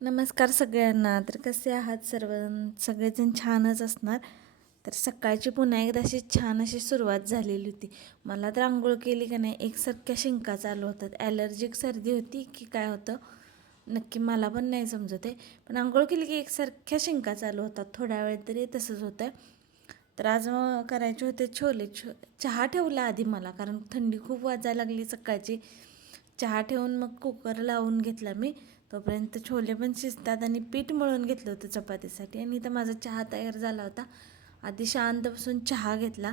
नमस्कार सगळ्यांना. तर कसे आहात सर्व? सगळेजण छानच असणार. तर सकाळची पुन्हा एकदा अशी छान अशी सुरुवात झालेली होती. मला तर आंघोळ केली का नाही एकसारख्या शिंका चालू होतात. ॲलर्जिक सर्दी होती की काय होतं नक्की मला पण नाही समजत आहे पण आंघोळ केली की एकसारख्या शिंका चालू होतात. थोड्या वेळ तरी तसंच होतं तर आज करायचे होते छोले. छो चहा ठेवला आधी मला कारण थंडी खूप वाजायला लागली सकाळची. चहा ठेवून मग कुकर लावून घेतला मी. तोपर्यंत छोले पण शिजतात आणि पीठ मळून घेतलं होतं चपातीसाठी. आणि इथं माझा चहा तयार झाला होता. आधी शांत बसून चहा घेतला.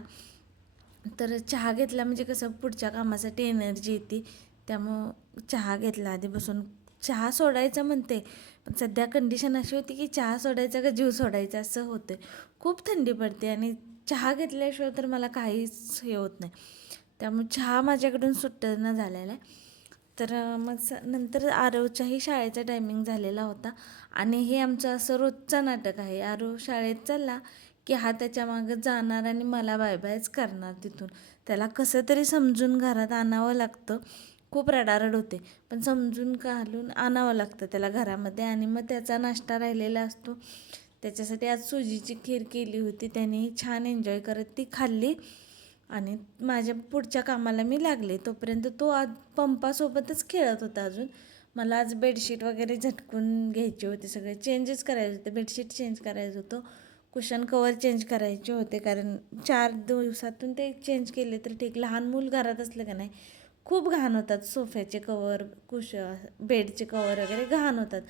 तर चहा घेतला म्हणजे कसं पुढच्या कामासाठी एनर्जी येते. त्यामुळं चहा घेतला आधी बसून. चहा सोडायचा म्हणते पण सध्या कंडिशन अशी होती की चहा सोडायचा का जीव सोडायचा असं होतं खूप थंडी पडते आणि चहा घेतल्याशिवाय तर मला काहीच हे होत नाही. त्यामुळे चहा माझ्याकडून सुट्टं झालेला आहे. तर मग स नंतर आरवच्याही शाळेचा टायमिंग झालेला होता. आणि हे आमचं असं रोजचं नाटक आहे. आरव शाळेत चालला की हा त्याच्या मागं जाणार आणि मला बाय बायच करणार तिथून. त्याला कसं तरी समजून घरात आणावं लागतं. खूप रडारड होते. पण समजून घालून आणावं लागतं त्याला घरामध्ये. आणि मग त्याचा नाश्ता राहिलेला असतो. त्याच्यासाठी आज सुजीची खीर केली होती. त्याने छान एन्जॉय करत ती खाल्ली. आणि माझ्या पुढच्या कामाला मी लागले. तोपर्यंत तो आज पंपासोबतच खेळत होता अजून. मला आज बेडशीट वगैरे झटकून घ्यायचे होते सगळे. चेंजेस करायचे होते. बेडशीट चेंज करायचं होतं. कुशन कवर चेंज करायचे होते. कारण चार दिवसातून ते चेंज केले तर ठीक. लहान मूल घरात असलं का नाही? खूप घाण होतात. सोफ्याचे कवर कुश बेडचे कवर वगैरे घाण होतात.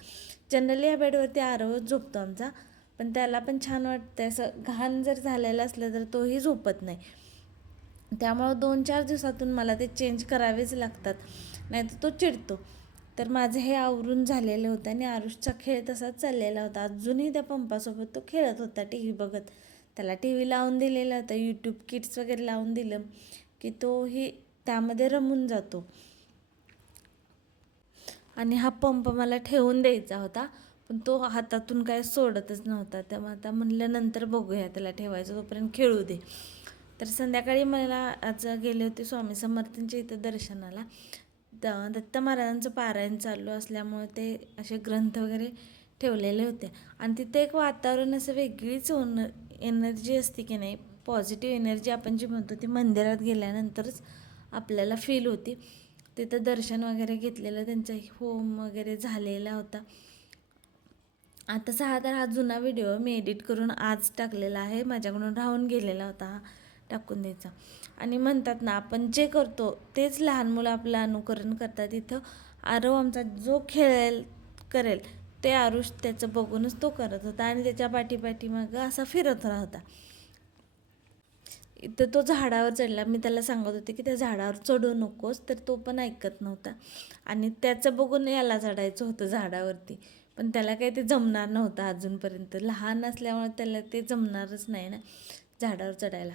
जनरली या बेडवरती आरवच झोपतो आमचा. पण त्याला पण छान वाटतं असं घाण जर झालेलं असलं तर तोही झोपत नाही. त्यामुळं दोन चार दिवसातून मला ते चेंज करावेच लागतात. नाही तर तो चिडतो. तर माझं हे आवरून झालेलं होतं आणि आरुषचा खेळ तसाच चाललेला होता. अजूनही त्या पंपासोबत तो खेळत होता टी व्ही बघत. त्याला टी व्ही लावून दिलेला होता यूट्यूब किट्स वगैरे लावून दिलं की तोही त्यामध्ये रमून जातो. आणि हा पंप मला ठेवून द्यायचा होता पण तो हातातून काय सोडतच नव्हता. त्यामुळे आता म्हणलं नंतर बघूया त्याला ठेवायचं तोपर्यंत खेळू दे. तर संध्याकाळी मला आज गेले होते स्वामी समर्थांच्या इथं दर्शनाला. द दत्त महाराजांचं पारायण चालू असल्यामुळे ते असे ग्रंथ वगैरे ठेवलेले होते. आणि तिथे एक वातावरण असं वेगळीच ओन एनर्जी असते की नाही पॉझिटिव्ह एनर्जी आपण जी म्हणतो ती मंदिरात गेल्यानंतरच आपल्याला फील होती. तिथं दर्शन वगैरे घेतलेलं त्यांचा होम वगैरे झालेला होता. आता सहा तर हा जुना व्हिडिओ मी एडिट करून आज टाकलेला आहे. माझ्याकडून राहून गेलेला होता हा. टाकून द्यायचा. आणि म्हणतात ना आपण जे करतो तेच लहान मुलं आपलं अनुकरण करतात. इथं आरव आमचा जो खेळेल करेल ते आरुष त्याचं बघूनच तो करत होता आणि त्याच्या पाठीपाठी मग असा फिरत राहता. इथं तो झाडावर चढला. मी त्याला सांगत होते की त्या झाडावर चढू नकोस तर तो पण ऐकत नव्हता. आणि त्याचं बघून याला चढायचं होतं झाडावरती. पण त्याला काही ते जमणार नव्हतं अजूनपर्यंत. लहान असल्यामुळे त्याला ते जमणारच नाही ना झाडावर चढायला.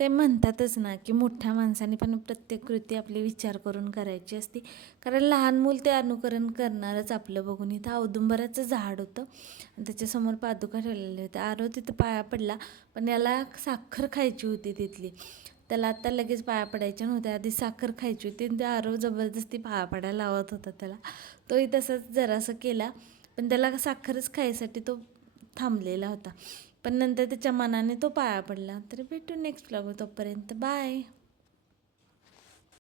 ते म्हणतातच ना की मोठ्या माणसाने पण प्रत्येक कृती आपली विचार करून करायची असते. कारण लहान मूल ते अनुकरण करणारच आपलं बघून. इथं औदुंबराचं झाड होतं. आणि त्याच्यासमोर पादुका ठेवलेले होते आरो तिथं पाया पडला. पण याला साखर खायची होती तिथली. त्याला आत्ता लगेच पाया पडायच्या नव्हत्या. आधी साखर खायची होती. आणि ते आरो जबरदस्ती पाया पडायला लावत होता त्याला. तोही तसाच जरासं केला. पण त्याला साखरच खायसाठी तो थांबलेला होता. पण नंतर त्याच्या मनाने तो पाया पडला. तर भेटू नेक्स्ट ब्लॉग तोपर्यंत. बाय